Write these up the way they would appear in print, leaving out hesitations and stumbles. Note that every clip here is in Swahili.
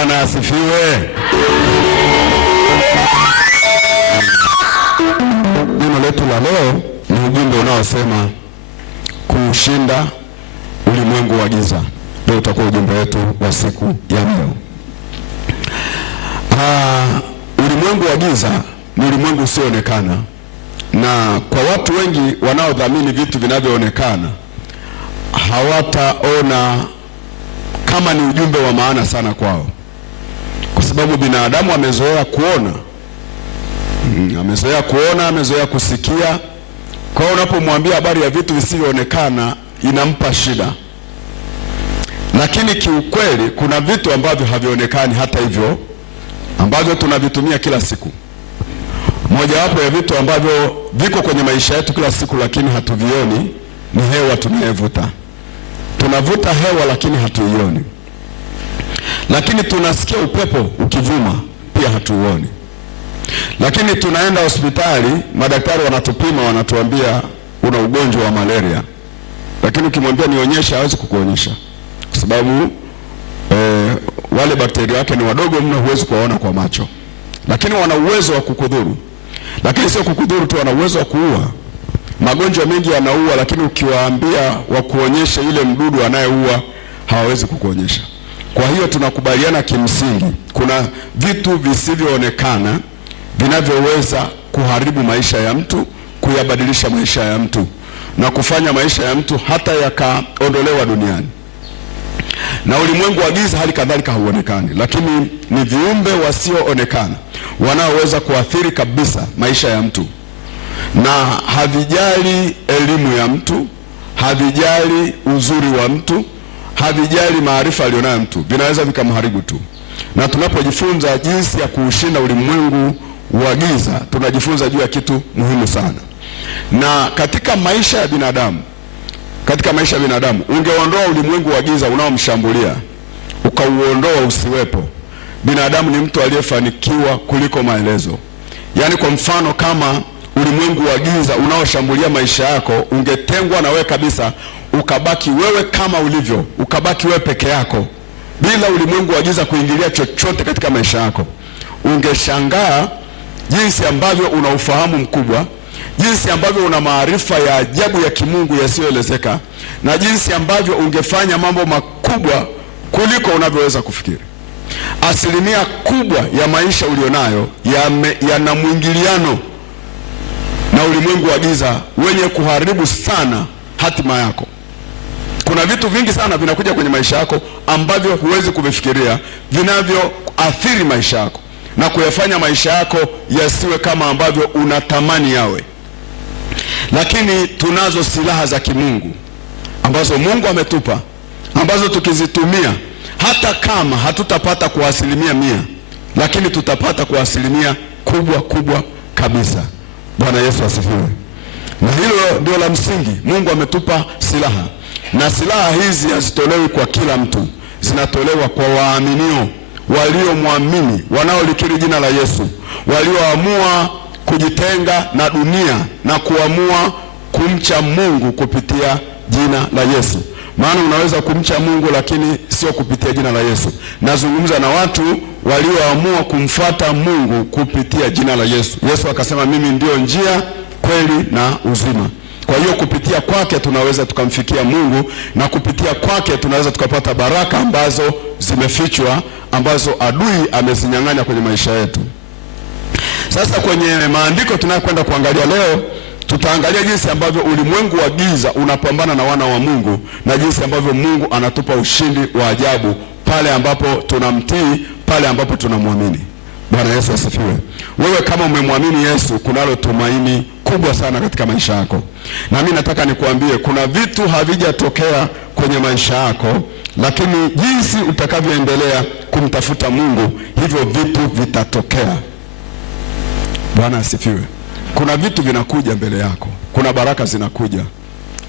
Bwana asifiwe. Neno letu la leo ni ujumbe unaosema kuushinda ulimwengu wa giza. Ndio utakuwa ujumbe wetu wa siku ya leo. Ulimwengu wa giza ni ulimwengu usioonekana, na kwa watu wengi wanaodhamini vitu vinavyoonekana hawataona kama ni ujumbe wa maana sana kwao, kwa sababu binadamu amezoea kuona, amezoea kusikia. Kwa hiyo unapomwambia habari ya vitu visivyoonekana inampa shida. Lakini kiukweli kuna vitu ambavyo havionekani hata hivyo, ambavyo tunavitumia kila siku. Mojawapo ya vitu ambavyo viko kwenye maisha yetu kila siku lakini hatuvioni ni hewa tunayevuta. Tunavuta hewa lakini hatuioni. Lakini tunasikia upepo ukivuma, pia hatuuoni. Lakini tunaenda hospitali, madaktari wanatupima, wanatuambia una ugonjwa wa malaria. Lakini ukimwambia nionyeshe, hawezi kukuonyesha, kwa sababu wale bakteria wake ni wadogo mno, huwezi kuwaona kwa macho. Lakini wana uwezo wa kukudhuru. Lakini sio kukudhuru tu, wana uwezo wa kuua. Magonjwa mengi yanaua, lakini ukiwaambia wakuonyeshe yule mdudu anayeua, hawawezi kukuonyesha. Kwa hiyo tunakubaliana kimsingi kuna vitu visivyoonekana vinavyoweza kuharibu maisha ya mtu, kuyabadilisha maisha ya mtu na kufanya maisha ya mtu hata yakaondolewa duniani. Na ulimwengu wa giza hali kadhalika hauonekani, lakini ni viumbe wasioonekana wanaoweza kuathiri kabisa maisha ya mtu, na havijali elimu ya mtu, havijali uzuri wa mtu, havijali maarifa alionayo mtu, vinaweza vikamharibu tu. Na tunapojifunza jinsi ya kuushinda ulimwengu wa giza, tunajifunza juu ya kitu muhimu sana. Na katika maisha ya binadamu, ungeondoa ulimwengu wa giza unaomshambulia, ukauondoa usiwepo, binadamu ni mtu aliyefanikiwa kuliko maelezo. Yaani kwa mfano, kama ulimwengu wa giza unaoshambulia maisha yako ungetengwa na wewe kabisa, ukabaki wewe kama ulivyo, ukabaki wewe peke yako bila ulimwengu wa giza kuingilia chochote katika maisha yako, ungeshangaa jinsi ambavyo una ufahamu mkubwa, jinsi ambavyo una maarifa ya ajabu ya kimungu yasiyoelezeka, na jinsi ambavyo ungefanya mambo makubwa kuliko unavyoweza kufikiri. Asilimia kubwa ya maisha ulionayo yana mwingiliano na ulimwengu wa giza wenye kuharibu sana hatima yako. Kuna vitu vingi sana vinakuja kwenye maisha yako ambavyo huwezi kuvifikiria, vinavyoathiri maisha yako na kuyafanya maisha yako yasiwe kama ambavyo unatamani yawe. Lakini tunazo silaha za kimungu ambazo Mungu ametupa, ambazo tukizitumia, hata kama hatutapata kwa 100%, lakini tutapata kwa kubwa kabisa. Bwana Yesu asifiwe. Na hilo ndio la msingi. Mungu ametupa silaha, na silaha hizi hazitolewi kwa kila mtu, zinatolewa kwa waaminio, waliomwamini, wanaolikiri jina la Yesu, walioamua kujitenga na dunia na kuamua kumcha Mungu kupitia jina la Yesu. Maana unaweza kumcha Mungu lakini sio kupitia jina la Yesu. Nazungumza na watu walioamua kumfuata Mungu kupitia jina la Yesu. Yesu akasema mimi ndio njia, kweli na uzima. Kwa hiyo kupitia kwake tunaweza tukamfikia Mungu, na kupitia kwake tunaweza tukapata baraka ambazo zimefichwa, ambazo adui amezinyang'anya kwenye maisha yetu. Sasa kwenye maandiko tunayokwenda kuangalia leo, tutaangalia jinsi ambavyo ulimwengu wa giza unapambana na wana wa Mungu, na jinsi ambavyo Mungu anatupa ushindi wa ajabu pale ambapo tunamtii, pale ambapo tunamwamini. Bwana Yesu asifiwe. Wewe kama umemwamini Yesu, kunalo tumaini kubwa sana katika maisha yako. Na mimi nataka nikuambie, kuna vitu havijatokea kwenye maisha yako, lakini jinsi utakavyoendelea kumtafuta Mungu, hivyo vitu vitatokea. Bwana asifiwe. Kuna vitu vinakuja mbele yako, kuna baraka zinakuja.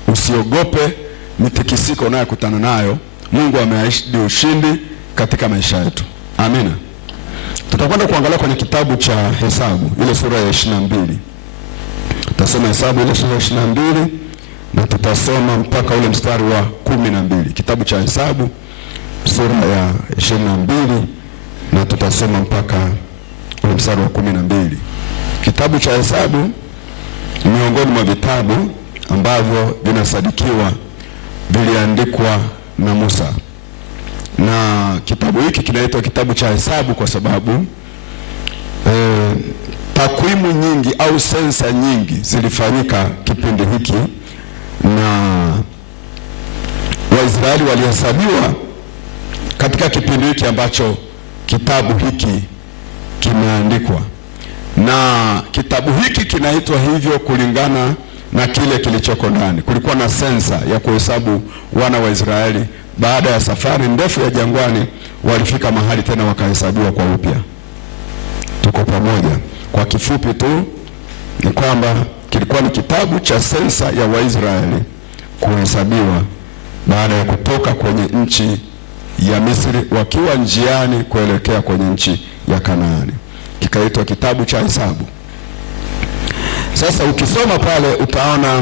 Usiogope mitikisiko unayokutana nayo. Mungu ameahidi ushindi katika maisha yetu. Amina. Tutakwenda kuangalia kwenye kitabu cha Hesabu ile sura ya 22. Tutasoma Hesabu ile sura ya 22 na tutasoma mpaka ule mstari wa 12. Kitabu cha Hesabu sura ya 22 na tutasoma mpaka ule mstari wa 12. Kitabu cha Hesabu ni miongoni mwa vitabu ambavyo vinasadikiwa viliandikwa na Musa, na kitabu hiki kinaitwa kitabu cha Hesabu kwa sababu takwimu nyingi au sensa nyingi zilifanyika kipindi hiki, na Waisraeli walihesabiwa katika kipindi hiki ambacho kitabu hiki kimeandikwa. Na kitabu hiki kinaitwa hivyo kulingana na kile kilichoko ndani. Kulikuwa na sensa ya kuhesabu wana wa Israeli. Baada ya safari ndefu ya jangwani, walifika mahali tena wakahesabiwa kwa upya. Tuko pamoja? Kwa kifupi tu ni kwamba kilikuwa ni kitabu cha sensa ya Waisraeli kuhesabiwa baada ya kutoka kwenye nchi ya Misri wakiwa njiani kuelekea kwenye nchi ya Kanaani. Kikaitwa kitabu cha Hesabu. Sasa ukisoma pale utaona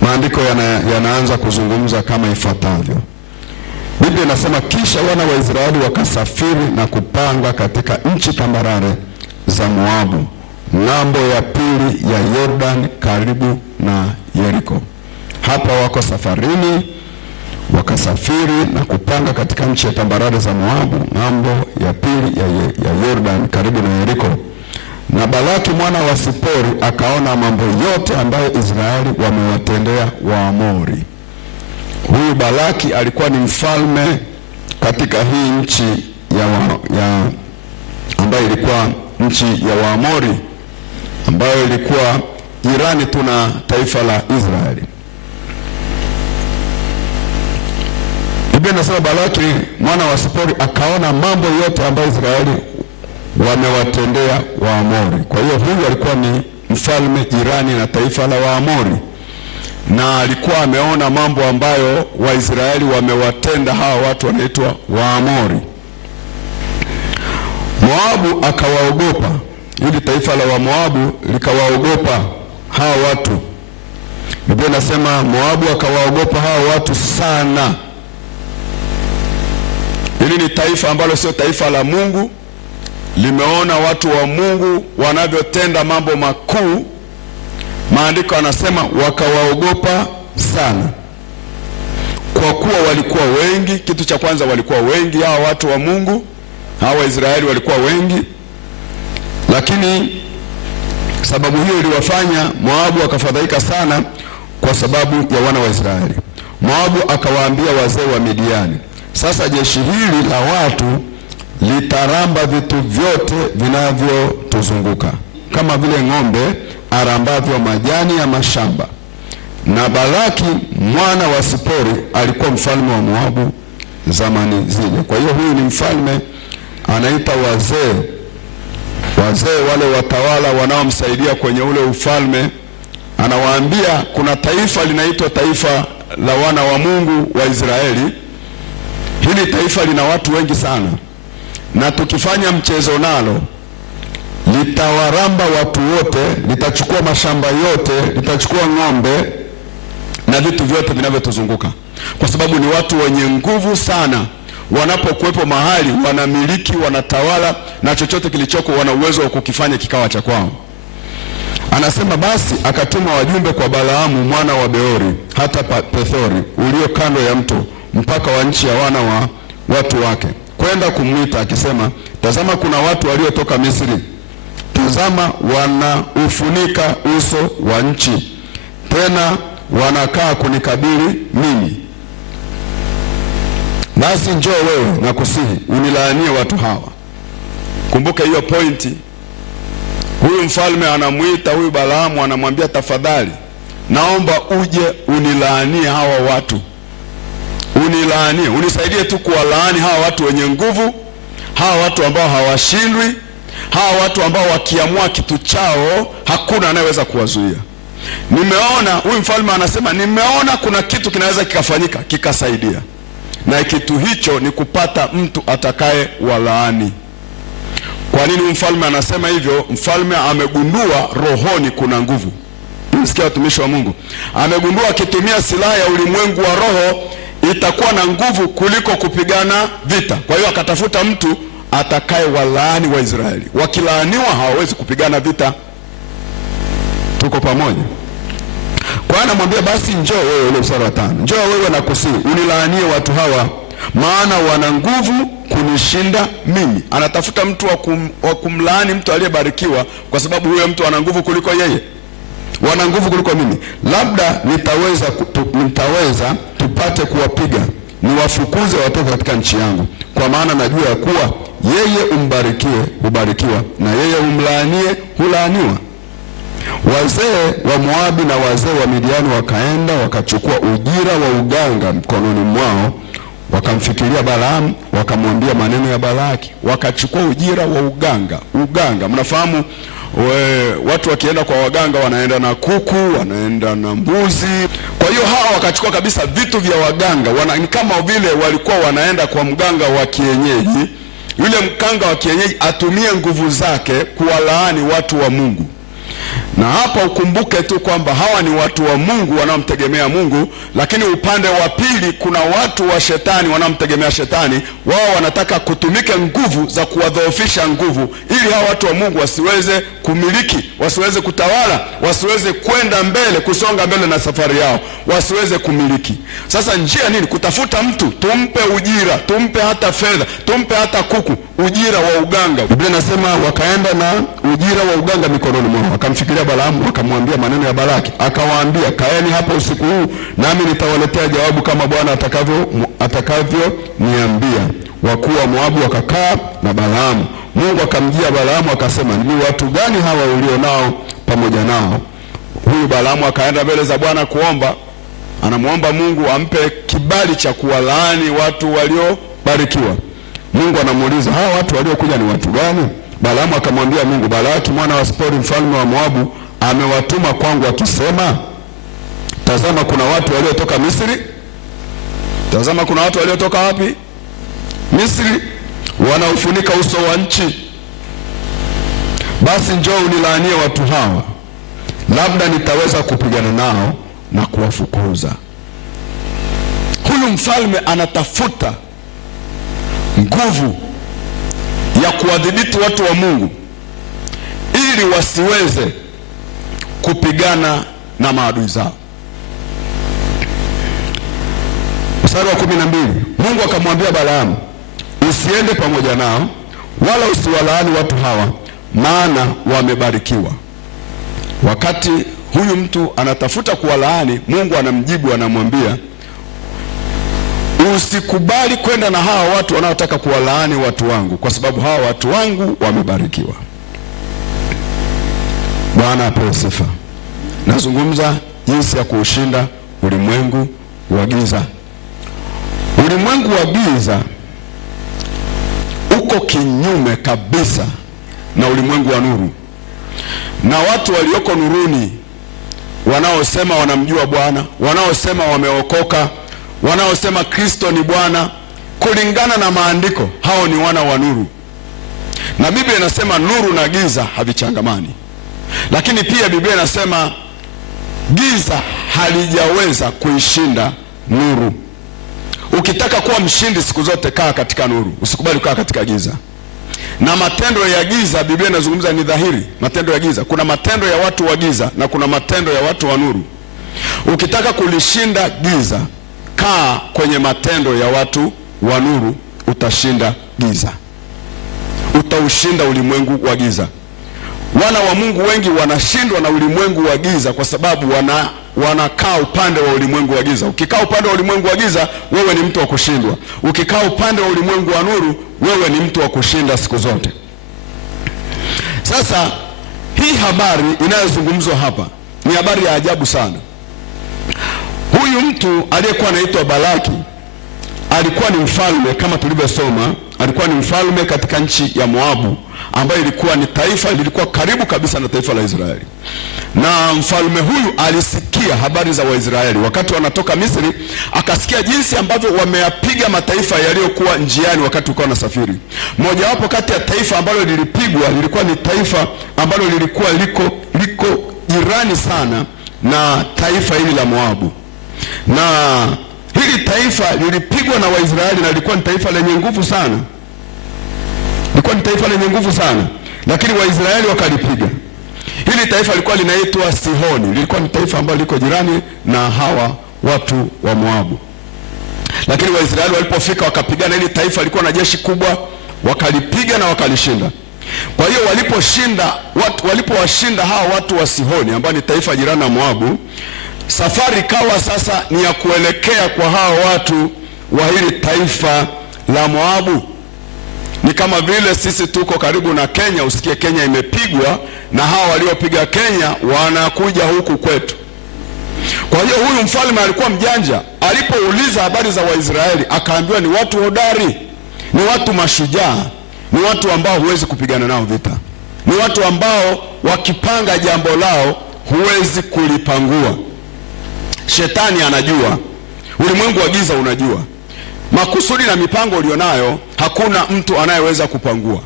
maandiko yanaanza kuzungumza kama ifuatavyo. Biblia inasema, kisha wana wa Israeli wakasafiri na kupanga katika nchi tambarare za Moabu, ng'ambo ya pili ya Yordan karibu na Yeriko. Hapa wako safarini, wakasafiri na kupanga katika nchi ya tambarare za Moabu, ng'ambo ya pili ya Yordan karibu na Yeriko. Na Balaki mwana wa Sipori akaona mambo yote ambayo Israeli wamewatendea Waamori. Huyu Balaki alikuwa ni mfalme katika hii nchi ambayo ilikuwa nchi ya Waamori, ambayo ilikuwa jirani tu na taifa la Israeli. Biblia inasema Balaki mwana wa Sipori akaona mambo yote ambayo Israeli wamewatendea Waamori. Kwa hiyo huyu alikuwa ni mfalme jirani na taifa la Waamori, na alikuwa ameona mambo ambayo Waisraeli wamewatenda hawa watu wanaitwa Waamori. Moabu akawaogopa, hili taifa la Wamoabu likawaogopa hawa watu. Biblia inasema Moabu akawaogopa hawa watu sana. Hili ni taifa ambalo sio taifa la Mungu, limeona watu wa Mungu wanavyotenda mambo makuu. Maandiko yanasema wakawaogopa sana, kwa kuwa walikuwa wengi. Kitu cha kwanza, walikuwa wengi hawa watu wa Mungu, hawa Waisraeli walikuwa wengi, lakini sababu hiyo iliwafanya Moabu akafadhaika sana kwa sababu ya wana wa Israeli. Moabu akawaambia wazee wa Midiani, sasa jeshi hili la watu litaramba vitu vyote vinavyotuzunguka kama vile ng'ombe arambavyo majani ya mashamba. Na Balaki mwana wa Sipori alikuwa mfalme wa Moabu zamani zile. Kwa hiyo huyu ni mfalme anaita wazee wale watawala wanaomsaidia kwenye ule ufalme. Anawaambia kuna taifa linaitwa taifa la wana wa Mungu wa Israeli. Hili taifa lina watu wengi sana, na tukifanya mchezo nalo litawaramba watu wote, litachukua mashamba yote, litachukua ng'ombe na vitu vyote vinavyotuzunguka, kwa sababu ni watu wenye nguvu sana. Wanapokuwepo mahali wanamiliki, wanatawala, na chochote kilichoko wana uwezo wa kukifanya kikawa cha kwao. Anasema basi akatuma wajumbe kwa Balaamu mwana wa Beori hata Pethori ulio kando ya mto, mpaka wa nchi ya wana wa watu wake, kwenda kumwita akisema, tazama kuna watu waliotoka Misri, tazama wanaufunika uso wa nchi, tena wanakaa kunikabili mimi. Basi njoo wewe na kusihi unilaanie watu hawa. Kumbuka hiyo pointi. Huyu mfalme anamuita huyu Balaamu, anamwambia tafadhali, naomba uje unilaanie hawa watu, unilaanie, unisaidie tu kuwalaani hawa watu wenye nguvu, hawa watu ambao hawashindwi, hawa watu ambao wakiamua kitu chao hakuna anayeweza kuwazuia. Nimeona, huyu mfalme anasema, nimeona kuna kitu kinaweza kikafanyika kikasaidia, na kitu hicho ni kupata mtu atakaye walaani. Kwa nini mfalme anasema hivyo? Mfalme amegundua rohoni kuna nguvu. Msikia watumishi wa Mungu, amegundua akitumia silaha ya ulimwengu wa roho itakuwa na nguvu kuliko kupigana vita. Kwa hiyo akatafuta mtu atakaye walaani Waisraeli. Wakilaaniwa hawawezi kupigana vita. Tuko pamoja? Kwa hiyo anamwambia basi njoo wewe, ule mstari wa 5, njoo wewe nakusihi unilaanie watu hawa, maana wana nguvu kunishinda mimi. Anatafuta mtu wa kumlaani mtu aliyebarikiwa, kwa sababu huyo mtu ana nguvu kuliko yeye. Wana nguvu kuliko mimi. Labda nitaweza tupate kuwapiga, niwafukuze watoke katika nchi yangu, kwa maana najua ya kuwa yeye umbarikiwe hubarikiwa, na yeye umlaanie hulaaniwa. Wazee wa Moabi na wazee wa Midiani wakaenda wakachukua ujira wa uganga mkononi mwao, wakamfikiria Balaamu, wakamwambia maneno ya Balaki. Wakachukua ujira wa uganga. Uganga, mnafahamu watu wakienda kwa waganga wanaenda na kuku, wanaenda na mbuzi. Kwa hiyo hawa wakachukua kabisa vitu vya waganga. Ni kama vile walikuwa wanaenda kwa mganga wa kienyeji. Yule mganga wa kienyeji atumie nguvu zake kuwalaani watu wa Mungu. Na hapa ukumbuke tu kwamba hawa ni watu wa Mungu wanaomtegemea Mungu, lakini upande wa pili kuna watu wa shetani wanaomtegemea shetani. Wao wanataka kutumike nguvu za kuwadhoofisha nguvu, ili hawa watu wa Mungu wasiweze kumiliki, wasiweze kutawala, wasiweze kwenda mbele, kusonga mbele na safari yao, wasiweze kumiliki. Sasa njia nini? Kutafuta mtu tumpe ujira, tumpe hata fedha, tumpe hata kuku, ujira wa uganga. Biblia inasema wakaenda na ujira wa uganga mikononi mwao, wakamfikiria Balaamu, wakamwambia maneno ya Balaki. Akawaambia, kaeni hapa usiku huu, nami nitawaletea jawabu kama Bwana atakavyo niambia. Wakuu wa Moabu wakakaa na Balaamu. Mungu akamjia Balaamu akasema, ni watu gani hawa ulionao pamoja nao? Huyu Balaamu akaenda mbele za Bwana kuomba. Anamuomba Mungu ampe kibali cha kuwalaani watu waliobarikiwa. Mungu anamuuliza, hawa watu waliokuja ni watu gani? Balaamu akamwambia Mungu, Balaki mwana wa Sipori mfalme wa Moabu amewatuma kwangu akisema, tazama kuna watu waliotoka Misri. Tazama kuna watu waliotoka wapi? Misri, wanaofunika uso wa nchi. Basi njoo unilaanie watu hawa, labda nitaweza kupigana nao na kuwafukuza. Huyu mfalme anatafuta nguvu ya kuwadhibiti watu wa Mungu ili wasiweze kupigana na maadui zao. Mstari wa 12, Mungu akamwambia Balaamu, usiende pamoja nao wala usiwalaani watu hawa, maana wamebarikiwa. Wakati huyu mtu anatafuta kuwalaani, Mungu anamjibu, anamwambia usikubali kwenda na hawa watu wanaotaka kuwalaani watu wangu, kwa sababu hawa watu wangu wamebarikiwa. Bwana apewe sifa. Nazungumza jinsi ya kuushinda ulimwengu wa giza. Ulimwengu wa giza uko kinyume kabisa na ulimwengu wa nuru, na watu walioko nuruni, wanaosema wanamjua Bwana, wanaosema wameokoka, wanaosema Kristo ni Bwana kulingana na maandiko, hao ni wana wa nuru. Na Biblia inasema nuru na giza havichangamani. Lakini pia Biblia inasema giza halijaweza kuishinda nuru. Ukitaka kuwa mshindi siku zote, kaa katika nuru, usikubali kukaa katika giza. Na matendo ya giza, Biblia inazungumza ni dhahiri, matendo ya giza. Kuna matendo ya watu wa giza na kuna matendo ya watu wa nuru. Ukitaka kulishinda giza, kaa kwenye matendo ya watu wa nuru, utashinda giza, utaushinda ulimwengu wa giza. Wana wa Mungu wengi wanashindwa na ulimwengu wa giza kwa sababu wanakaa upande wa ulimwengu wa giza. Ukikaa upande wa ulimwengu wa giza, wewe ni mtu wa kushindwa. Ukikaa upande wa ulimwengu wa nuru, wewe ni mtu wa kushinda siku zote. Sasa hii habari inayozungumzwa hapa ni habari ya ajabu sana. Huyu mtu aliyekuwa anaitwa Balaki alikuwa ni mfalme, kama tulivyosoma, alikuwa ni mfalme katika nchi ya Moabu, ambayo ilikuwa ni taifa lilikuwa karibu kabisa na taifa la Israeli. Na mfalme huyu alisikia habari za Waisraeli wakati wanatoka Misri, akasikia jinsi ambavyo wameyapiga mataifa yaliyokuwa njiani wakati uko na safiri. Mojawapo kati ya taifa ambalo lilipigwa lilikuwa ni taifa ambalo lilikuwa liko jirani sana na taifa hili la Moabu. Na hili taifa lilipigwa na Waisraeli na lilikuwa ni taifa lenye nguvu sana. lilikuwa ni taifa lenye nguvu sana, lakini Waisraeli wakalipiga. Hili taifa lilikuwa linaitwa Sihoni, lilikuwa ni taifa ambalo liko jirani na hawa watu wa Moabu. Lakini Waisraeli walipofika wakapigana, hili taifa lilikuwa na jeshi kubwa, wakalipiga na wakalishinda. Kwa hiyo walipowashinda hawa watu wa Sihoni ambao ni taifa jirani na Moabu, safari ikawa sasa ni ya kuelekea kwa hawa watu wa hili taifa la Moabu. Ni kama vile sisi tuko karibu na Kenya, usikie Kenya imepigwa na hawa waliopiga Kenya wanakuja huku kwetu. Kwa hiyo huyu mfalme alikuwa mjanja. Alipouliza habari za Waisraeli akaambiwa ni watu hodari, ni watu mashujaa, ni watu ambao huwezi kupigana nao vita, ni watu ambao wakipanga jambo lao huwezi kulipangua. Shetani anajua, ulimwengu wa giza unajua makusudi na mipango ulionayo, hakuna mtu anayeweza kupangua.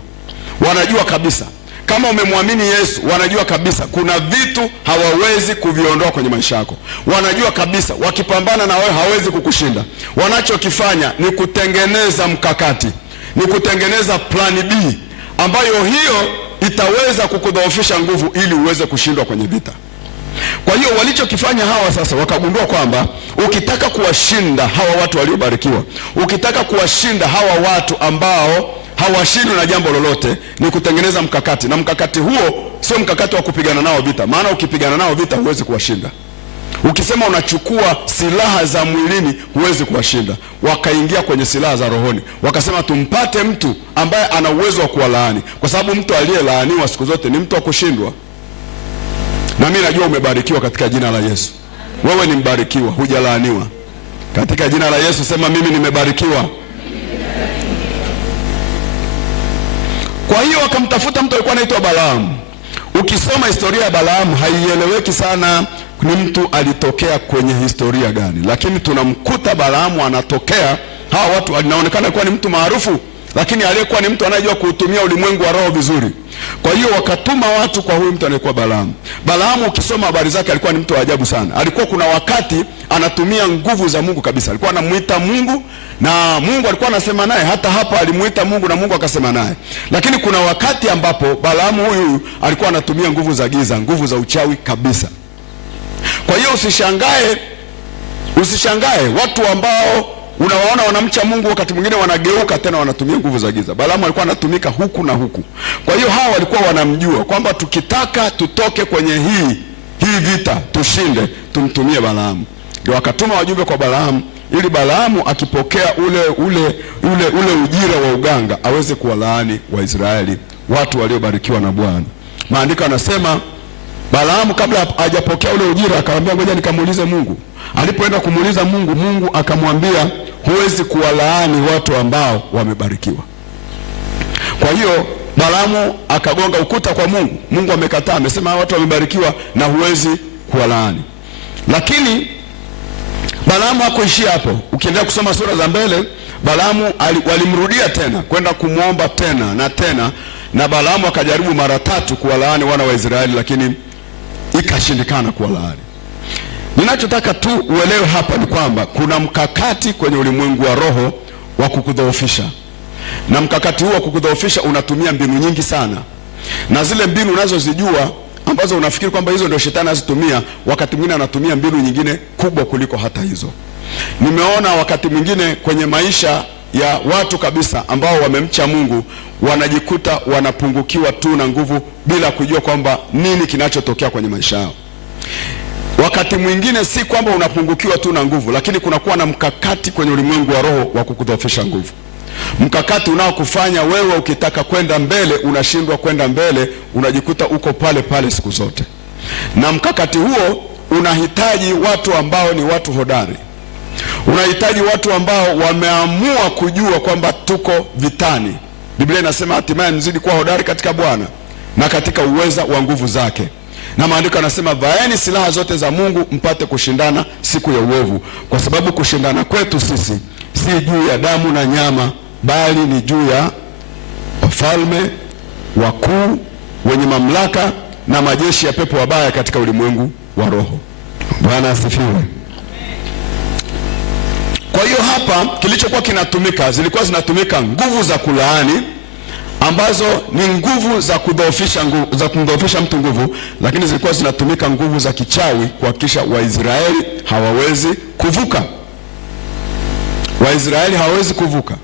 Wanajua kabisa kama umemwamini Yesu, wanajua kabisa kuna vitu hawawezi kuviondoa kwenye maisha yako. Wanajua kabisa wakipambana na wewe hawezi kukushinda. Wanachokifanya ni kutengeneza mkakati, ni kutengeneza plan B ambayo hiyo itaweza kukudhoofisha nguvu ili uweze kushindwa kwenye vita. Kwa hiyo walichokifanya hawa sasa, wakagundua kwamba ukitaka kuwashinda hawa watu waliobarikiwa, ukitaka kuwashinda hawa watu ambao hawashindwi na jambo lolote, ni kutengeneza mkakati. Na mkakati huo sio mkakati wa kupigana nao vita, maana ukipigana nao vita huwezi kuwashinda. Ukisema unachukua silaha za mwilini huwezi kuwashinda. Wakaingia kwenye silaha za rohoni, wakasema tumpate mtu ambaye ana uwezo wa kuwalaani, kwa sababu mtu aliyelaaniwa siku zote ni mtu wa kushindwa. Na mimi najua umebarikiwa katika jina la Yesu. Wewe ni mbarikiwa, hujalaaniwa. Katika jina la Yesu sema mimi nimebarikiwa. Kwa hiyo wakamtafuta mtu alikuwa anaitwa Balaamu. Ukisoma historia ya Balaamu haieleweki sana ni mtu alitokea kwenye historia gani, lakini tunamkuta Balaamu anatokea. Hawa watu anaonekana kuwa ni mtu maarufu, lakini aliyekuwa ni mtu anayejua kuutumia ulimwengu wa roho vizuri. Kwa hiyo wakatuma watu kwa huyu mtu anayekuwa Balaamu. Balaamu ukisoma habari zake alikuwa ni mtu wa ajabu sana. Alikuwa kuna wakati anatumia nguvu za Mungu kabisa. Alikuwa anamuita Mungu na Mungu alikuwa anasema naye. Hata hapa alimuita Mungu na Mungu akasema naye. Lakini kuna wakati ambapo Balaamu huyu alikuwa anatumia nguvu za giza, nguvu za uchawi kabisa. Kwa hiyo usishangae watu ambao unawaona wanamcha Mungu wakati mwingine wanageuka tena wanatumia nguvu za giza. Balaamu alikuwa anatumika huku na huku. Kwa hiyo hawa walikuwa wanamjua kwamba tukitaka tutoke kwenye hii vita tushinde, tumtumie Balaamu. Ndio wakatuma wajumbe kwa Balaamu ili Balaamu akipokea ule ujira wa uganga aweze kuwalaani Waisraeli, watu waliobarikiwa na Bwana. Maandiko yanasema Balaamu kabla hajapokea ule ujira akamwambia ngoja nikamuulize Mungu. Alipoenda kumuuliza Mungu, Mungu akamwambia huwezi kuwalaani watu ambao wamebarikiwa. Kwa hiyo Balaamu akagonga ukuta kwa Mungu. Mungu amekataa, amesema watu wamebarikiwa na huwezi kuwalaani. Lakini Balaamu hakuishia hapo. Ukiendelea kusoma sura za mbele, Balaamu walimrudia tena kwenda kumwomba tena na tena, na Balaamu akajaribu mara 3 kuwalaani wana wa Israeli, lakini ikashindikana kuwalaani. Ninachotaka tu uelewe hapa ni kwamba kuna mkakati kwenye ulimwengu wa roho wa kukudhoofisha. Na mkakati huu wa kukudhoofisha unatumia mbinu nyingi sana. Na zile mbinu unazozijua ambazo unafikiri kwamba hizo ndio shetani anazitumia, wakati mwingine anatumia mbinu nyingine kubwa kuliko hata hizo. Nimeona wakati mwingine kwenye maisha ya watu kabisa ambao wamemcha Mungu wanajikuta wanapungukiwa tu na nguvu bila kujua kwamba nini kinachotokea kwenye maisha yao. Wakati mwingine si kwamba unapungukiwa tu na nguvu, lakini kunakuwa na mkakati kwenye ulimwengu wa roho wa kukudhoofisha nguvu. Mkakati unaokufanya wewe ukitaka kwenda mbele unashindwa kwenda mbele, unajikuta uko pale pale siku zote. Na mkakati huo unahitaji watu ambao ni watu hodari. Unahitaji watu ambao wameamua kujua kwamba tuko vitani. Biblia inasema hatimaye mzidi kuwa hodari katika Bwana na katika uweza wa nguvu zake. Na maandiko yanasema vaeni silaha zote za Mungu mpate kushindana siku ya uovu, kwa sababu kushindana kwetu sisi si juu ya damu na nyama, bali ni juu ya wafalme, wakuu, wenye mamlaka na majeshi ya pepo wabaya katika ulimwengu wa roho. Bwana asifiwe. Kwa hiyo hapa kilichokuwa kinatumika, zilikuwa zinatumika nguvu za kulaani ambazo ni nguvu za kumdhoofisha mtu nguvu, lakini zilikuwa zinatumika nguvu za kichawi kuhakikisha Waisraeli hawawezi kuvuka. Waisraeli hawawezi kuvuka.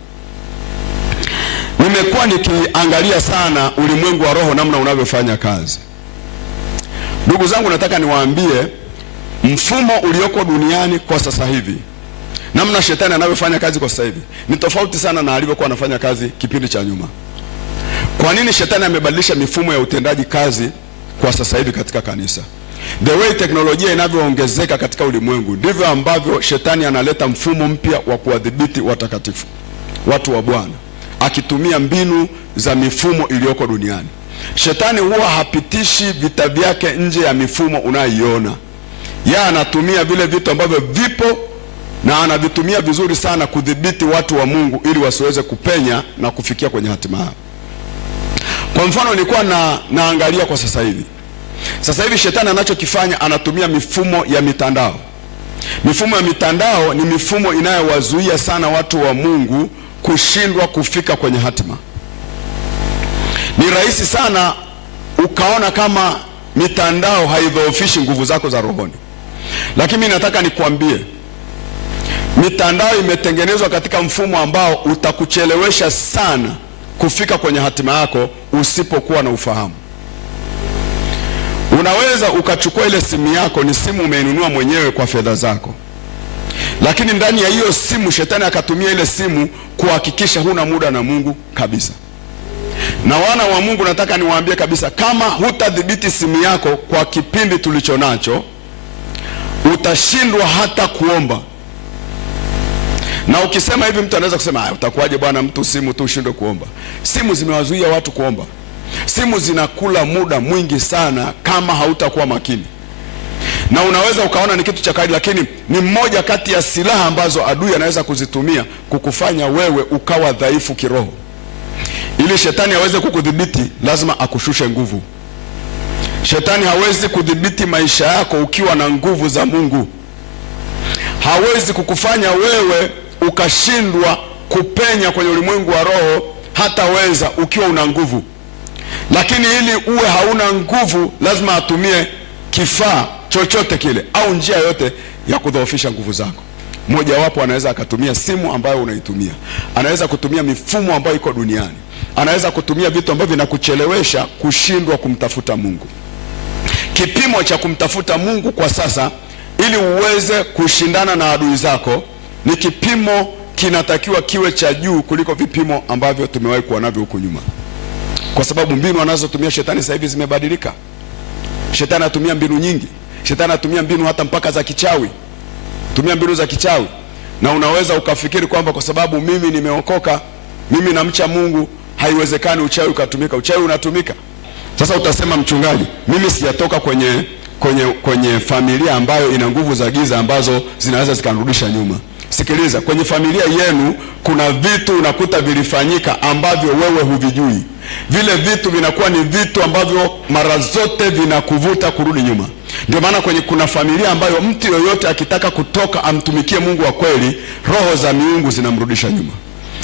Nimekuwa nikiangalia sana ulimwengu wa roho namna unavyofanya kazi. Ndugu zangu, nataka niwaambie mfumo ulioko duniani kwa sasa hivi, namna shetani anavyofanya kazi kwa sasa hivi ni tofauti sana na alivyokuwa anafanya kazi kipindi cha nyuma. Kwa nini shetani amebadilisha mifumo ya utendaji kazi kwa sasa hivi katika kanisa? The way teknolojia inavyoongezeka katika ulimwengu, ndivyo ambavyo shetani analeta mfumo mpya wa kuwadhibiti watakatifu, watu wa Bwana, akitumia mbinu za mifumo iliyoko duniani. Shetani huwa hapitishi vita vyake nje ya mifumo unayoiona. Yeye anatumia vile vitu ambavyo vipo na anavitumia vizuri sana kudhibiti watu wa Mungu ili wasiweze kupenya na kufikia kwenye hatima yao. Kwa mfano, nilikuwa naangalia kwa sasa hivi shetani anachokifanya, anatumia mifumo ya mitandao. Mifumo ya mitandao ni mifumo inayowazuia sana watu wa Mungu kushindwa kufika kwenye hatima. Ni rahisi sana ukaona kama mitandao haidhoofishi nguvu zako za rohoni, lakini mimi nataka nikwambie, mitandao imetengenezwa katika mfumo ambao utakuchelewesha sana kufika kwenye hatima yako usipokuwa na ufahamu. Unaweza ukachukua ile simu yako, ni simu umeinunua mwenyewe kwa fedha zako, lakini ndani ya hiyo simu shetani akatumia ile simu kuhakikisha huna muda na Mungu kabisa. Na wana wa Mungu, nataka niwaambie kabisa, kama hutadhibiti simu yako kwa kipindi tulicho nacho, utashindwa hata kuomba. Na ukisema hivi, mtu anaweza kusema, utakuwaje bwana, mtu simu tu ushindwe kuomba? Simu zimewazuia watu kuomba. Simu zinakula muda mwingi sana kama hautakuwa makini. Na unaweza ukaona ni kitu cha kawaida, lakini ni mmoja kati ya silaha ambazo adui anaweza kuzitumia kukufanya wewe ukawa dhaifu kiroho. Ili shetani aweze kukudhibiti, lazima akushushe nguvu. Shetani hawezi kudhibiti maisha yako ukiwa na nguvu za Mungu. Hawezi kukufanya wewe ukashindwa kupenya kwenye ulimwengu wa roho, hataweza ukiwa una nguvu. Lakini ili uwe hauna nguvu, lazima atumie kifaa chochote kile au njia yote ya kudhoofisha nguvu zako. Mmoja wapo anaweza akatumia simu ambayo unaitumia, anaweza kutumia mifumo ambayo iko duniani, anaweza kutumia vitu ambavyo vinakuchelewesha kushindwa kumtafuta Mungu. Kipimo cha kumtafuta Mungu kwa sasa, ili uweze kushindana na adui zako, ni kipimo kinatakiwa kiwe cha juu kuliko vipimo ambavyo tumewahi kuwa navyo huko nyuma, kwa sababu mbinu anazotumia shetani sasa hivi zimebadilika. Shetani anatumia mbinu nyingi. Shetani anatumia mbinu hata mpaka za kichawi. Tumia mbinu za kichawi. Na unaweza ukafikiri kwamba kwa sababu mimi nimeokoka, mimi namcha Mungu, haiwezekani uchawi ukatumika. Uchawi unatumika. Sasa utasema, mchungaji, mimi sijatoka kwenye familia ambayo ina nguvu za giza ambazo zinaweza zikanirudisha nyuma. Sikiliza, kwenye familia yenu kuna vitu unakuta vilifanyika ambavyo wewe huvijui. Vile vitu vinakuwa ni vitu ambavyo mara zote vinakuvuta kurudi nyuma. Ndio maana kuna familia ambayo mtu yoyote akitaka kutoka amtumikie Mungu wa kweli, roho za miungu zinamrudisha nyuma.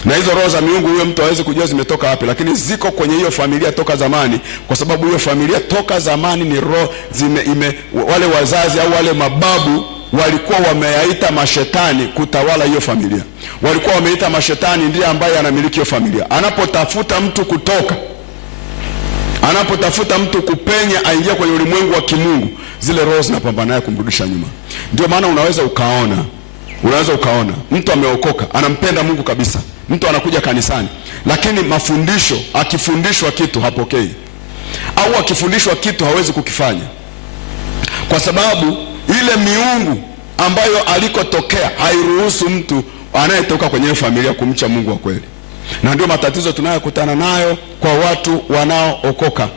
Na hizo roho za miungu huyo mtu hawezi kujua zimetoka wapi, lakini ziko kwenye hiyo familia toka zamani, kwa sababu hiyo familia toka zamani ni roho wale wazazi au wale mababu walikuwa wameyaita mashetani kutawala hiyo familia. Walikuwa wameita mashetani ndiye ambaye anamiliki hiyo familia. Anapotafuta mtu kutoka, anapotafuta mtu kupenya aingia kwenye ulimwengu wa kimungu, zile roho zinapambana naye kumrudisha nyuma. Ndio maana unaweza ukaona mtu ameokoka, anampenda Mungu kabisa, mtu anakuja kanisani, lakini mafundisho, akifundishwa kitu hapokei, au akifundishwa kitu hawezi kukifanya, kwa sababu ile miungu ambayo alikotokea hairuhusu mtu anayetoka kwenye familia kumcha Mungu wa kweli. Na ndio matatizo tunayokutana nayo kwa watu wanaookoka.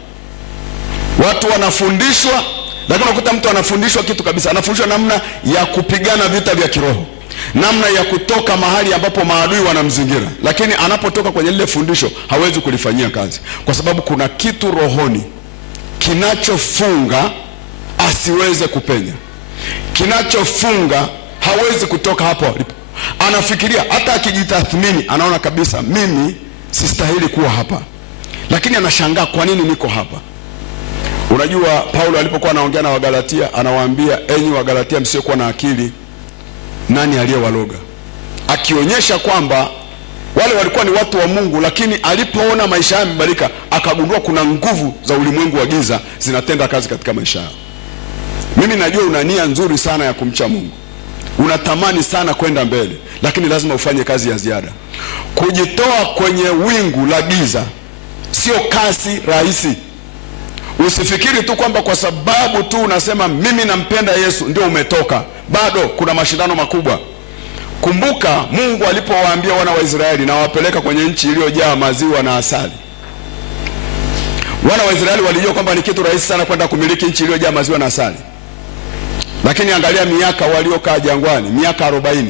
Watu wanafundishwa, lakini unakuta mtu anafundishwa kitu kabisa, anafundishwa namna ya kupigana vita vya kiroho, namna ya kutoka mahali ambapo maadui wanamzingira, lakini anapotoka kwenye lile fundisho hawezi kulifanyia kazi, kwa sababu kuna kitu rohoni kinachofunga asiweze kupenya, kinachofunga hawezi kutoka hapo alipo. Anafikiria, hata akijitathmini anaona kabisa, mimi sistahili kuwa hapa, lakini anashangaa kwa nini niko hapa. Unajua Paulo alipokuwa anaongea na Wagalatia anawaambia, enyi Wagalatia msiokuwa na akili, nani aliyewaloga? Akionyesha kwamba wale walikuwa ni watu wa Mungu, lakini alipoona maisha yao yamebadilika akagundua kuna nguvu za ulimwengu wa giza zinatenda kazi katika maisha yao. Mimi najua una nia nzuri sana ya kumcha Mungu, unatamani sana kwenda mbele, lakini lazima ufanye kazi ya ziada. Kujitoa kwenye wingu la giza sio kazi rahisi. Usifikiri tu kwamba kwa sababu tu unasema mimi nampenda Yesu ndio umetoka. Bado kuna mashindano makubwa. Kumbuka Mungu alipowaambia wana wa Israeli na wapeleka kwenye nchi iliyojaa maziwa na asali. Wana wa Israeli walijua kwamba ni kitu rahisi sana kwenda kumiliki nchi iliyojaa maziwa na asali. Lakini angalia miaka waliokaa jangwani, miaka 40.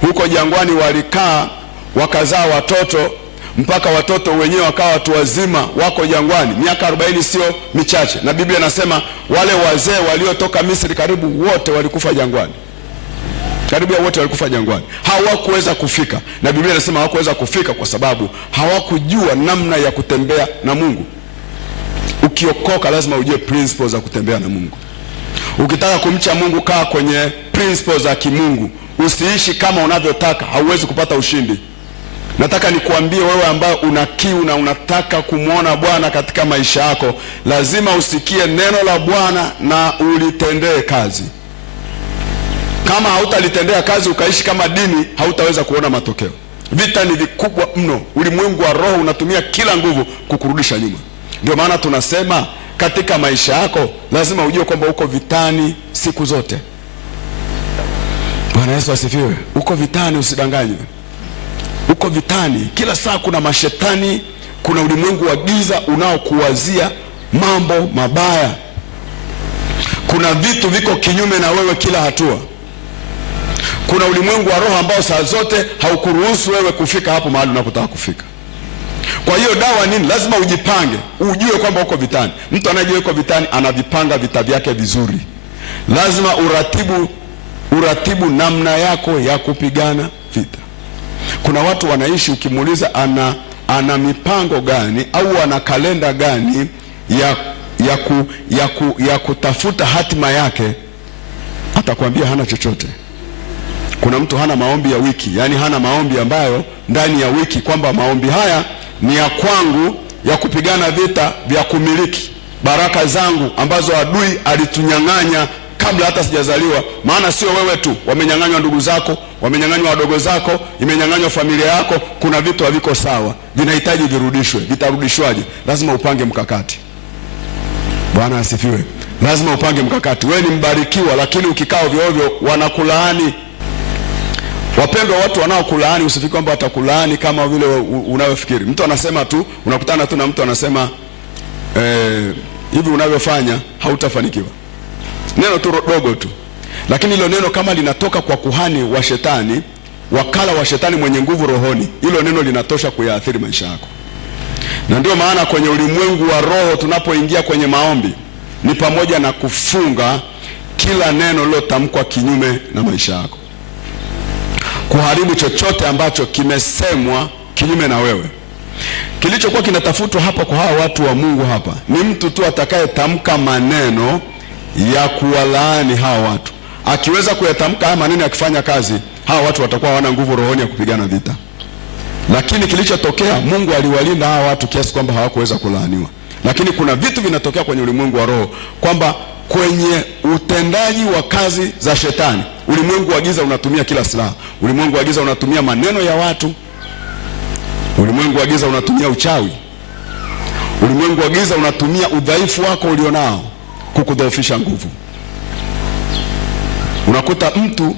Huko jangwani walikaa wakazaa watoto mpaka watoto wenyewe wakawa watu wazima wako jangwani. Miaka 40 sio michache. Na Biblia inasema wale wazee waliotoka Misri karibu wote walikufa jangwani. Karibu wote walikufa jangwani. Hawakuweza kufika. Na Biblia inasema hawakuweza kufika kwa sababu hawakujua namna ya kutembea na Mungu. Ukiokoka lazima ujue principles za kutembea na Mungu. Ukitaka kumcha Mungu, kaa kwenye principles za kimungu. Usiishi kama unavyotaka, hauwezi kupata ushindi. Nataka nikuambie wewe ambaye una kiu na unataka kumwona Bwana katika maisha yako, lazima usikie neno la Bwana na ulitendee kazi. Kama hautalitendea kazi ukaishi kama dini, hautaweza kuona matokeo. Vita ni vikubwa mno. Ulimwengu wa roho unatumia kila nguvu kukurudisha nyuma. Ndio maana tunasema katika maisha yako lazima ujue kwamba uko vitani siku zote. Bwana Yesu asifiwe. Uko vitani, usidanganywe. Uko vitani. Kila saa kuna mashetani, kuna ulimwengu wa giza unaokuwazia mambo mabaya. Kuna vitu viko kinyume na wewe kila hatua. Kuna ulimwengu wa roho ambao saa zote haukuruhusu wewe kufika hapo mahali unapotaka kufika. Kwa hiyo dawa nini? Lazima ujipange, ujue kwamba uko vitani. Mtu anayejua uko vitani anavipanga vita vyake vizuri. Lazima uratibu namna yako ya kupigana vita. Kuna watu wanaishi, ukimuuliza ana mipango gani au ana kalenda gani ya kutafuta hatima yake, atakwambia hana chochote. Kuna mtu hana maombi ya wiki, yani hana maombi ambayo ndani ya wiki kwamba maombi haya ni ya kwangu ya kupigana vita vya kumiliki baraka zangu ambazo adui alitunyang'anya kabla hata sijazaliwa. Maana sio wewe tu, wamenyang'anywa ndugu zako, wamenyang'anywa wadogo zako, imenyang'anywa familia yako. Kuna vitu haviko sawa, vinahitaji virudishwe. Vitarudishwaje? Lazima upange mkakati. Bwana asifiwe. Lazima upange mkakati. Wewe ni mbarikiwa, lakini ukikaa ovyo ovyo wanakulaani. Wapendwa, watu wanaokulaani usifikiri kwamba watakulaani kama vile unavyofikiri. Mtu anasema tu, unakutana tu na mtu anasema hivi unavyofanya hautafanikiwa. Neno tu dogo tu. Lakini hilo neno kama linatoka kwa kuhani wa shetani, wakala wa shetani mwenye nguvu rohoni, hilo neno linatosha kuyaathiri maisha yako. Na ndio maana kwenye ulimwengu wa roho tunapoingia kwenye maombi ni pamoja na kufunga kila neno lilotamkwa kinyume na maisha yako. Kuharibu chochote ambacho kimesemwa kinyume na wewe. Kilichokuwa kinatafutwa hapa kwa hawa watu wa Mungu hapa ni mtu tu atakayetamka maneno ya kuwalaani hawa watu. Akiweza kuyatamka haya maneno yakifanya kazi, hawa watu watakuwa hawana nguvu rohoni ya kupigana vita. Lakini kilichotokea, Mungu aliwalinda hawa watu kiasi kwamba hawakuweza kulaaniwa. Lakini kuna vitu vinatokea kwenye ulimwengu wa roho kwamba kwenye utendaji wa kazi za shetani, ulimwengu wa giza unatumia kila silaha. Ulimwengu wa giza unatumia maneno ya watu. Ulimwengu wa giza unatumia uchawi. Ulimwengu wa giza unatumia udhaifu wako ulionao kukudhoofisha nguvu. Unakuta mtu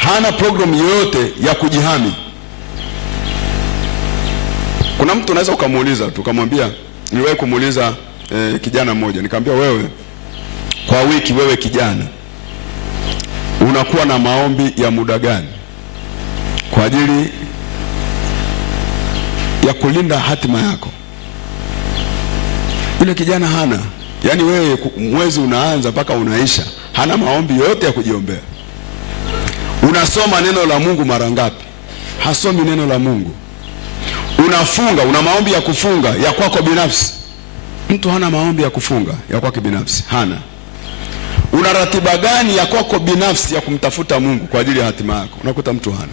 hana programu yoyote ya kujihami. Kuna mtu unaweza ukamuuliza tu, ukamwambia, niliwahi kumuuliza kijana mmoja, nikamwambia, wewe kwa wiki, wewe kijana, unakuwa na maombi ya muda gani kwa ajili ya kulinda hatima yako? Yule kijana hana. Yaani wewe mwezi unaanza mpaka unaisha, hana maombi yote ya kujiombea. Unasoma neno la Mungu mara ngapi? Hasomi neno la Mungu. Unafunga, una maombi ya kufunga ya kwako binafsi. Mtu hana maombi ya kufunga ya kwake binafsi, hana. Una ratiba gani ya kwako binafsi ya kumtafuta Mungu kwa ajili ya hatima yako? Unakuta mtu hana.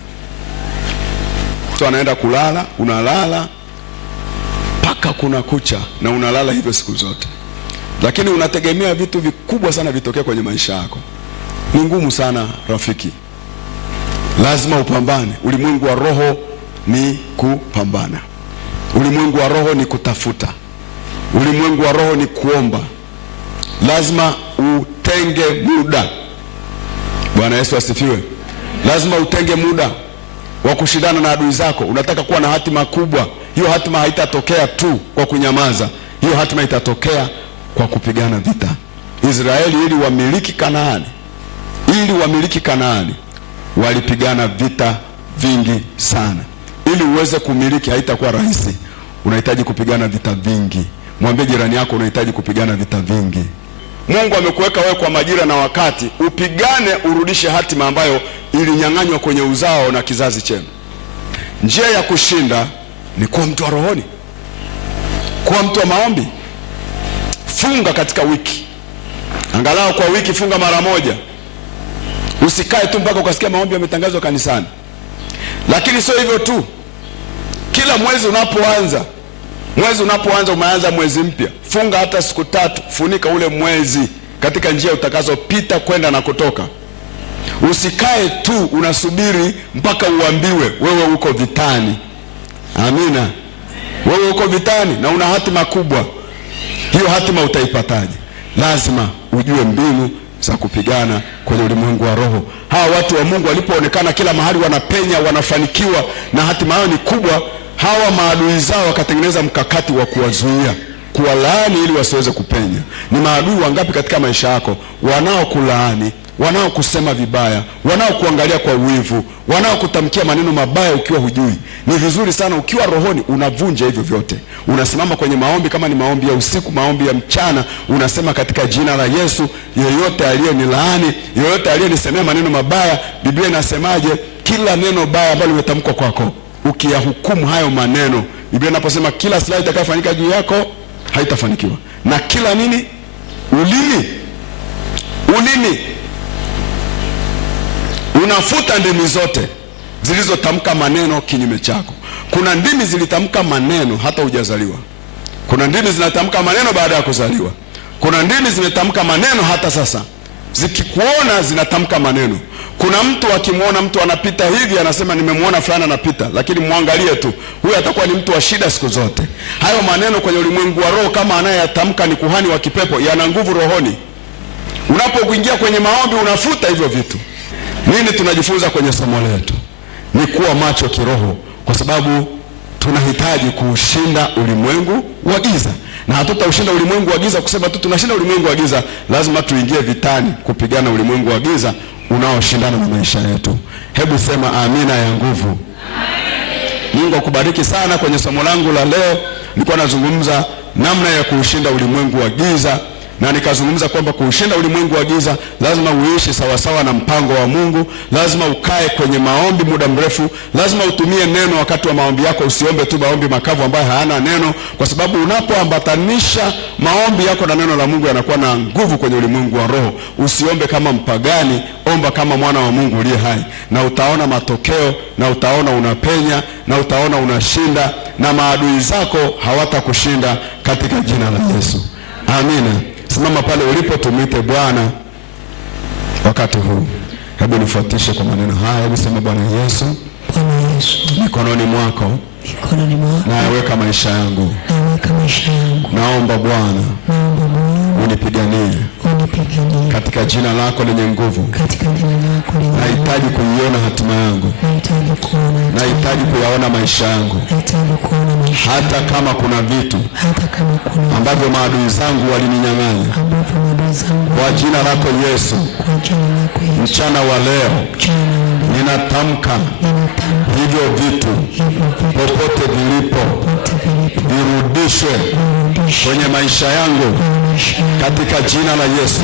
Mtu anaenda kulala, unalala mpaka kuna kucha na unalala hivyo siku zote, lakini unategemea vitu vikubwa sana vitokee kwenye maisha yako. Ni ngumu sana rafiki, lazima upambane. Ulimwengu wa roho ni kupambana, ulimwengu wa roho ni kutafuta, ulimwengu wa roho ni kuomba. Lazima utenge muda. Bwana Yesu asifiwe. Lazima utenge muda wa kushindana na adui zako. Unataka kuwa na hatima kubwa, hiyo hatima haitatokea tu kwa kunyamaza, hiyo hatima itatokea kwa kupigana vita. Israeli ili wamiliki Kanaani walipigana vita vingi sana. Ili uweze kumiliki haitakuwa rahisi, unahitaji kupigana vita vingi. Mwambie jirani yako, unahitaji kupigana vita vingi. Mungu amekuweka wewe kwa majira na wakati upigane, urudishe hatima ambayo ilinyang'anywa kwenye uzao na kizazi chenu. Njia ya kushinda ni kuwa mtu wa rohoni, kuwa mtu wa maombi. Funga katika wiki, angalau kwa wiki funga mara moja. Usikae tu mpaka ukasikia maombi yametangazwa kanisani. Lakini sio hivyo tu, kila mwezi unapoanza umeanza mwezi mpya, funga hata siku 3, funika ule mwezi katika njia utakazopita kwenda na kutoka. Usikae tu unasubiri mpaka uambiwe wewe uko vitani. Amina. Wewe uko vitani na una hatima kubwa. Hiyo hatima utaipataje? Lazima ujue mbinu za kupigana kwenye ulimwengu wa roho. Hawa watu wa Mungu walipoonekana kila mahali wanapenya, wanafanikiwa na hatima yao ni kubwa, hawa maadui zao wakatengeneza mkakati wa kuwazuia, kuwalaani ili wasiweze kupenya. Ni maadui wangapi katika maisha yako wanaokulaani, wanaokusema vibaya, wanaokuangalia kwa wivu, wanaokutamkia maneno mabaya ukiwa hujui? Ni vizuri sana ukiwa rohoni unavunja hivyo vyote. Unasimama kwenye maombi, kama ni maombi ya usiku, maombi ya mchana, unasema katika jina la Yesu, yeyote aliyenilaani, yeyote aliyenisemea maneno mabaya, Biblia inasemaje? Kila neno baya ambalo limetamkwa kwako, ukiyahukumu hayo maneno, Biblia inaposema kila silaha itakayofanyika juu yako haitafanikiwa. Na kila nini? Ulimi unafuta ndimi zote zilizotamka maneno kinyume chako. Kuna ndimi zilitamka maneno hata hujazaliwa. Kuna ndimi zinatamka maneno baada ya kuzaliwa. Kuna ndimi zimetamka maneno hata sasa, zikikuona zinatamka maneno. Kuna mtu akimwona mtu anapita hivi anasema nimemwona fulani anapita, lakini muangalie tu, huyu atakuwa ni mtu wa shida siku zote. Hayo maneno kwenye ulimwengu wa roho, kama anayeyatamka ni kuhani wa kipepo, yana nguvu rohoni. Unapokuingia kwenye maombi unafuta hivyo vitu. Nini tunajifunza kwenye somo letu? Ni kuwa macho kiroho, kwa sababu tunahitaji kuushinda ulimwengu wa giza. Na hatutaushinda ulimwengu wa giza kusema tu tunashinda ulimwengu wa giza. Lazima tuingie vitani kupigana ulimwengu wa giza unaoshindana na maisha yetu. Hebu sema amina ya nguvu. Amen. Mungu akubariki sana. Kwenye somo langu la leo nilikuwa nazungumza namna ya kuushinda ulimwengu wa giza, na nikazungumza kwamba kuushinda ulimwengu wa giza lazima uishi sawasawa na mpango wa Mungu. Lazima ukae kwenye maombi muda mrefu. Lazima utumie neno wakati wa maombi yako. Usiombe tu maombi makavu ambayo hayana neno, kwa sababu unapoambatanisha maombi yako na neno la Mungu yanakuwa na nguvu kwenye ulimwengu wa roho. Usiombe kama mpagani, omba kama mwana wa Mungu uliye hai, na utaona matokeo, na utaona unapenya, na utaona unashinda, na maadui zako hawatakushinda katika jina la Yesu. Amina. Simama pale ulipo, tumwite Bwana wakati huu. Hebu nifuatishe kwa maneno haya. Hebu sema, Bwana Yesu, mikononi mwako naweka maisha yangu. Naomba Bwana unipiganie katika jina lako lenye nguvu. Nahitaji kuiona hatima yangu, nahitaji kuyaona maisha yangu, hata kama kuna vitu ambavyo maadui zangu walininyang'anya. Kwa jina lako Yesu, mchana wa leo ninatamka hivyo vitu popote vilipo virudishwe kwenye maisha yangu katika jina la Yesu.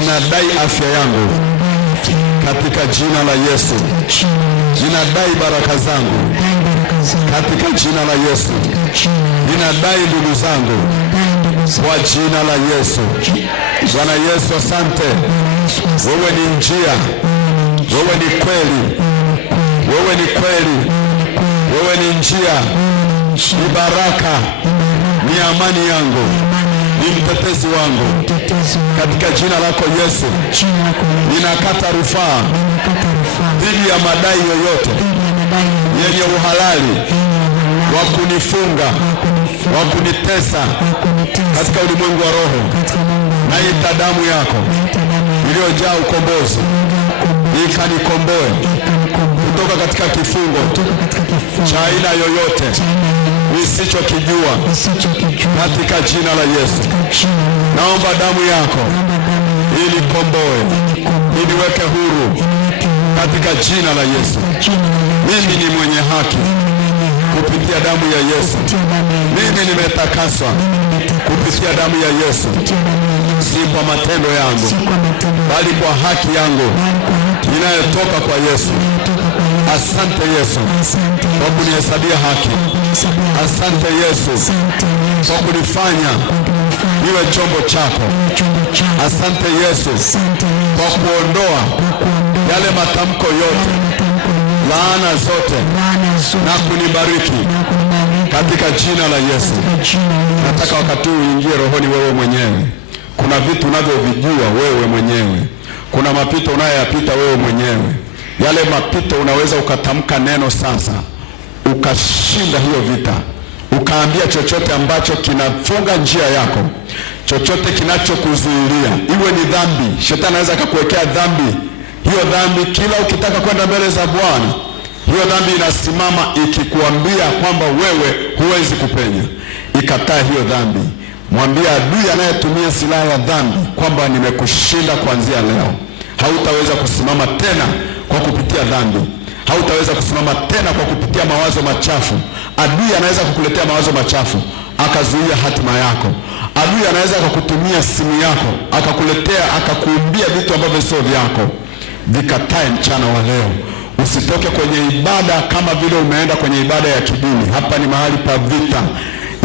Ninadai afya yangu katika jina la Yesu. Ninadai baraka zangu katika jina la Yesu. Ninadai ndugu zangu kwa jina la Yesu. Bwana Yesu, asante. Wewe ni njia, wewe ni kweli, wewe ni kweli, wewe ni njia, ni baraka, ni amani yangu, ni mtetezi wangu. Katika jina lako Yesu, ninakata rufaa dhidi ya madai yoyote yenye uhalali wa kunifunga, wa kunitesa katika ulimwengu wa roho. Naita damu yako iliyojaa ukombozi ikanikomboe kutoka katika kifungo cha aina yoyote nisichokijua, katika jina la Yesu. Naomba damu yako ilikomboe, iniweke huru katika jina la Yesu. Mimi ni mwenye haki kupitia damu ya Yesu. Mimi nimetakaswa kupitia damu ya Yesu, si kwa matendo yangu, bali kwa haki yangu inayotoka kwa Yesu. Asante Yesu kwa kunihesabia haki. Asante Yesu kwa kunifanya niwe chombo chako. Asante Yesu kwa kuondoa yale matamko yote, laana zote, na kunibariki katika jina la Yesu. Nataka wakati huu uingie rohoni wewe mwenyewe. Kuna vitu unavyovijua wewe mwenyewe, kuna mapito unayoyapita wewe mwenyewe. Yale mapito unaweza ukatamka neno sasa, ukashinda hiyo vita, ukaambia chochote ambacho kinafunga njia yako, chochote kinachokuzuilia, iwe ni dhambi. Shetani anaweza akakuwekea dhambi. Hiyo dhambi, kila ukitaka kwenda mbele za Bwana, hiyo dhambi inasimama ikikuambia kwamba wewe huwezi kupenya. Ikataa hiyo dhambi. Mwambie adui anayetumia silaha ya dhambi kwamba nimekushinda kuanzia leo. Hautaweza kusimama tena kwa kupitia dhambi. Hautaweza kusimama tena kwa kupitia mawazo machafu. Adui anaweza kukuletea mawazo machafu akazuia hatima yako. Adui anaweza akakutumia simu yako akakuletea, akakuumbia vitu ambavyo sio vyako. Vikatae mchana wa leo. Usitoke kwenye ibada kama vile umeenda kwenye ibada ya kidini. Hapa ni mahali pa vita.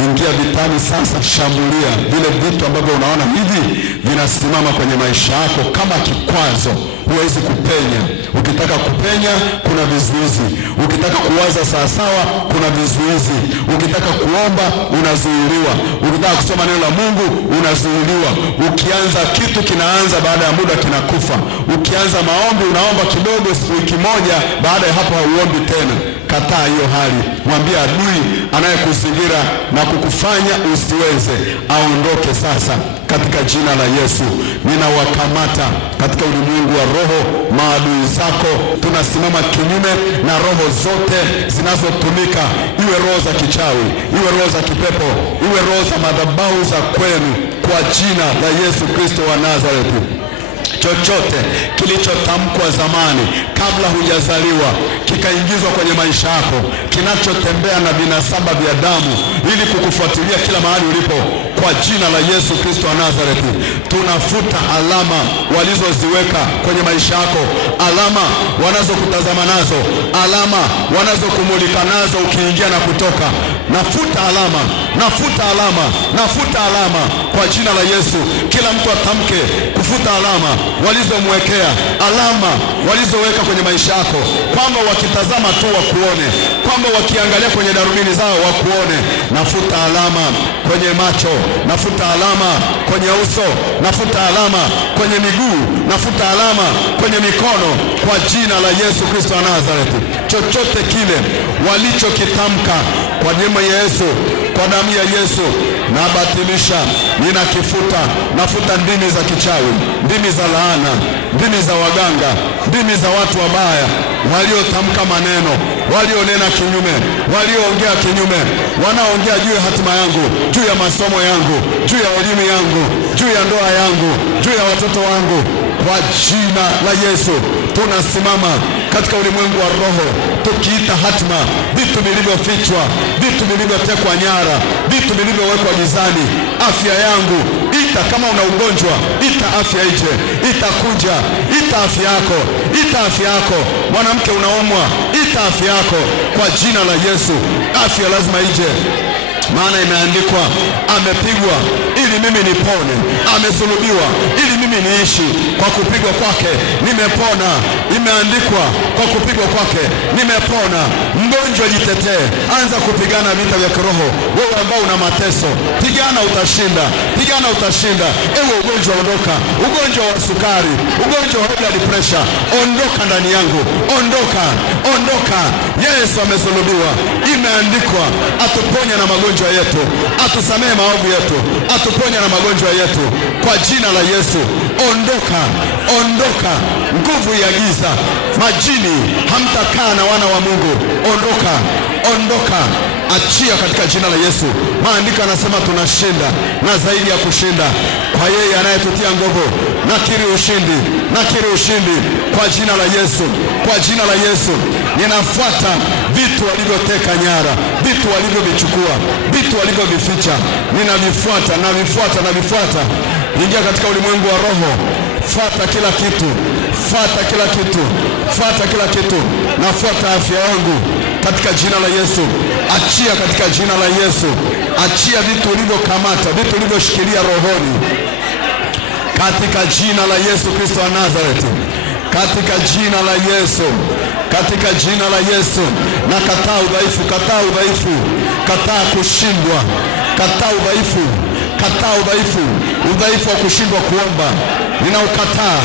Ingia vitani sasa, shambulia vile vitu ambavyo unaona hivi vinasimama kwenye maisha yako kama kikwazo, huwezi kupenya. Ukitaka kupenya kuna vizuizi, ukitaka kuwaza sawasawa kuna vizuizi, ukitaka kuomba unazuiliwa, ukitaka kusoma neno la Mungu unazuiliwa. Ukianza kitu kinaanza, baada ya muda kinakufa. Ukianza maombi unaomba kidogo, wiki moja, baada ya hapo hauombi tena. Kataa hiyo hali. Mwambie adui anayekuzingira na kukufanya usiweze aondoke sasa katika jina la Yesu. Ninawakamata katika ulimwengu wa roho maadui zako. Tunasimama kinyume na roho zote zinazotumika, iwe roho za kichawi, iwe roho za kipepo, iwe roho za madhabahu za kwenu, kwa jina la Yesu Kristo wa Nazareti. Chochote kilichotamkwa zamani kabla hujazaliwa kikaingizwa kwenye maisha yako, kinachotembea na vinasaba vya damu ili kukufuatilia kila mahali ulipo, kwa jina la Yesu Kristo wa Nazareti, tunafuta alama walizoziweka kwenye maisha yako, alama wanazokutazama nazo, alama wanazokumulika nazo ukiingia na kutoka. Nafuta alama, nafuta alama, nafuta alama kwa jina la Yesu. Kila mtu atamke kufuta alama walizomwekea, alama walizoweka kwenye maisha yako, kwamba wakitazama tu wakuone, kwamba wakiangalia kwenye darubini zao wakuone. Nafuta alama kwenye macho, nafuta alama kwenye uso, nafuta alama kwenye miguu, nafuta alama kwenye mikono kwa jina la Yesu Kristo wa Nazareti. Chochote kile walichokitamka kwa jina la Yesu, kwa damu ya Yesu, nabatilisha, ninakifuta. Nafuta ndimi za kichawi, ndimi za laana, ndimi za waganga, ndimi za watu wabaya waliotamka maneno, walionena kinyume, walioongea kinyume, wanaongea juu ya hatima yangu, juu ya masomo yangu, juu ya elimu yangu, juu ya ndoa yangu, juu ya watoto wangu. Kwa jina la Yesu tunasimama katika ulimwengu wa roho, tukiita hatima vitu vilivyofichwa, vitu vilivyotekwa nyara, vitu vilivyowekwa gizani. Afya yangu, ita. Kama una ugonjwa, ita afya ije, itakuja. Ita afya yako, ita afya yako. Mwanamke unaumwa, ita Ita afya yako kwa jina la Yesu. Afya lazima ije, maana imeandikwa, amepigwa ili mimi nipone, amesulubiwa ili mimi niishi. Kwa kupigwa kwake nimepona. Imeandikwa, kwa kupigwa kwake nimepona. Mgonjwa jitetee, anza kupigana vita vya kiroho. Wewe ambao una mateso, pigana, utashinda. Pigana, utashinda. Ewe ugonjwa, ondoka. Ugonjwa wa sukari, ugonjwa wa blood pressure, ondoka ndani yangu. Ondoka, ondoka. Yesu amesulubiwa. Imeandikwa, atuponya na magonjwa yetu, atusamehe maovu yetu, atuponya na magonjwa yetu kwa jina la Yesu. Ondoka, ondoka nguvu ya giza, majini hamtakaa na wana wa Mungu. Ondoka, ondoka, achia katika jina la Yesu. Maandiko yanasema tunashinda na zaidi ya kushinda kwa yeye anayetutia nguvu. Nakiri ushindi, nakiri ushindi kwa jina la Yesu, kwa jina la Yesu. Ninafuata vitu walivyoteka nyara, vitu walivyovichukua, vitu walivyovificha, ninavifuata, navifuata, navifuata. Ingia katika ulimwengu wa roho, fuata kila kitu, fuata kila kitu, fuata kila kitu. Nafuata afya yangu katika jina la Yesu. Achia katika jina la Yesu. Achia vitu ulivyokamata, vitu ulivyoshikilia rohoni katika jina la Yesu Kristo wa Nazareti. Katika jina la Yesu, katika jina la Yesu. Na kataa udhaifu, kataa udhaifu, kataa kushindwa, kataa udhaifu, kataa udhaifu, udhaifu wa kushindwa kuomba. Ninaukataa,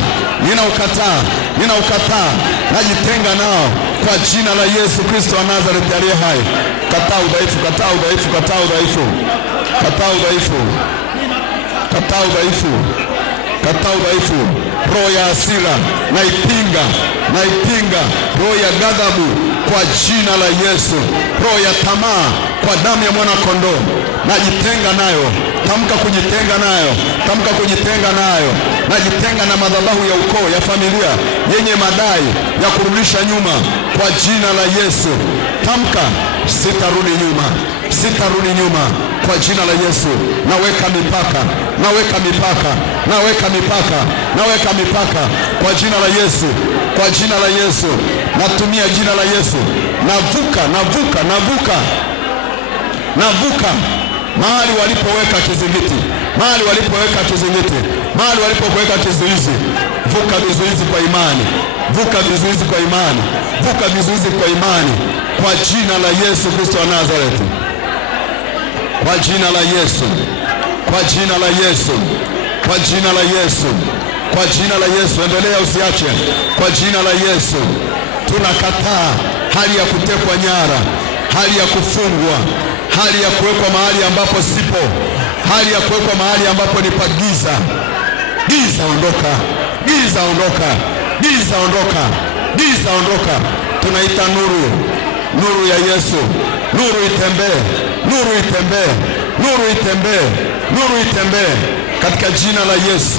ninaukataa, ninaukataa. Najitenga nao kwa jina la Yesu Kristo wa Nazareti aliye hai. Kataa udhaifu, kataa udhaifu, kataa udhaifu, kataa udhaifu, kataa udhaifu, kataa udhaifu. Roho ya hasira naipinga, naipinga. Roho ya ghadhabu kwa jina la Yesu. Roho ya tamaa kwa damu ya mwana kondoo najitenga nayo. Tamka kujitenga nayo, tamka kujitenga nayo. Najitenga na madhabahu ya ukoo, ya familia yenye madai ya kurudisha nyuma kwa jina la Yesu. Tamka, sitarudi nyuma, sitarudi nyuma kwa jina la Yesu. Naweka mipaka, naweka mipaka, naweka mipaka, naweka mipaka kwa jina la Yesu, kwa jina la Yesu. Natumia jina la Yesu. Navuka, navuka, navuka, navuka mahali walipoweka kizingiti, mahali walipoweka kizingiti, mahali walipoweka kizuizi. Vuka vizuizi kwa imani, vuka vizuizi kwa imani, vuka vizuizi kwa imani kwa jina la Yesu Kristo wa Nazareti. Kwa jina la Yesu, kwa jina la Yesu, kwa jina la Yesu, kwa jina la Yesu. Endelea, usiache. Kwa jina la Yesu. Tunakataa hali ya kutekwa nyara, hali ya kufungwa, hali ya kuwekwa mahali ambapo sipo, hali ya kuwekwa mahali ambapo ni pagiza. Giza ondoka, giza ondoka, giza ondoka, giza ondoka. Tunaita nuru, nuru ya Yesu. Nuru itembee, nuru itembee, nuru itembee, nuru itembee katika jina la Yesu.